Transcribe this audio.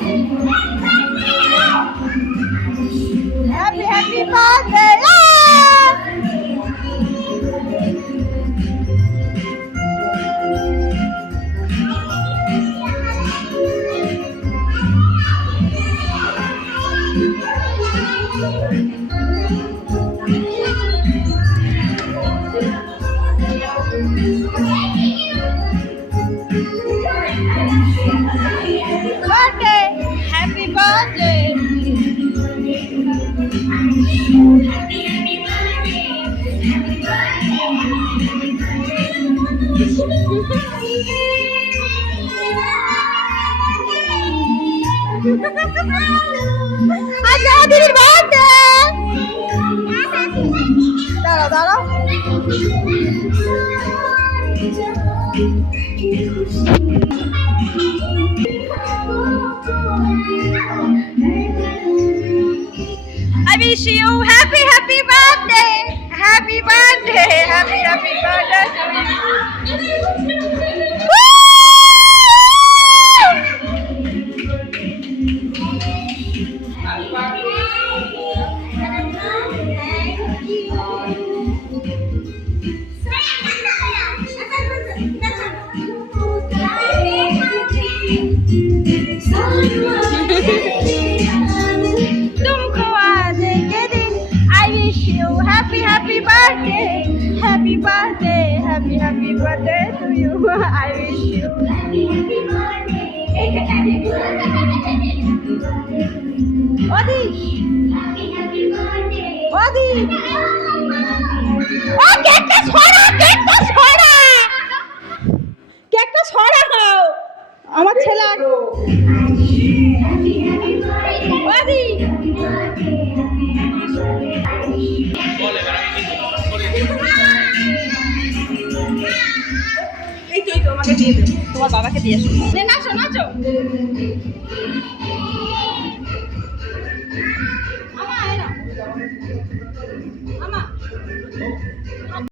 Happy, happy birthday! Birthday! Happy birthday! আজ দিদির birthday দাঁড়াও দাঁড়াও I wish you happy birthday, happy birthday, happy birthday to you. तुमको आज के दिन I wish you happy birthday, happy birthday, happy birthday to you. I wish you happy birthday. Odi, Odi. Oh, কেকটা ছড়া, কেকটা ছড়া, কেকটা ছড়া খাও আমার ছেলে। Odi. এই তো আমাকে দিয়ে দেবো, তোমার বাবাকে দিয়ে আসো। নাচো নাচো।